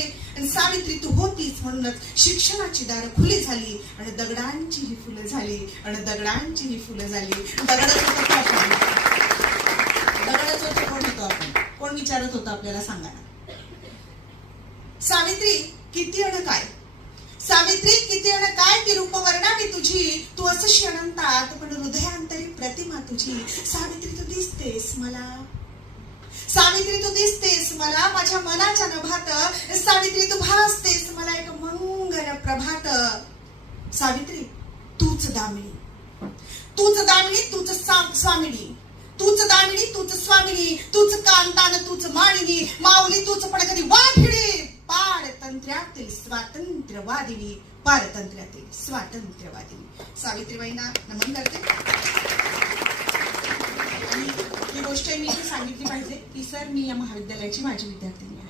आणि सावित्री तू होतीच म्हणूनच शिक्षणाची दारं खुली झाली आणि दगडांची ही फुलं झाली आणि दगडांची ही फुलं झाली. दगडच होतो आपण, दगडच होतो. कोण होतो आपण? कोण विचारत होतं आपल्याला? सांगा ना. सावित्री किती अण काय, सावित्री किती अण काय ती रूपवर्णा मी तुझी, तू असशी अनंतात पण हृदयांतरी प्रतिमा तुझी. सावित्री तू दिसतेस मला, सावित्री तू दिसतेस मला माझ्या मनाच्या नभात. सावित्री तू भासतेस मला एक मंगल प्रभात. सावित्री तूच दामिनी, तूच दामिनी, तूच स्वामिनी, तूच दामिनी, तूच स्वामिनी, तूच कांतान, तूच मानिनी, माऊली तूच पण कधी वाढिणी. पारतंत्र्यातील स्वातंत्र्यवादिनी, पारतंत्र्यातील स्वातंत्र्यवादिनी. सावित्रीबाईंना नमन करते. आणि ही गोष्ट मी सांगितली पाहिजे की सर मी या महाविद्यालयाची माझी विद्यार्थिनी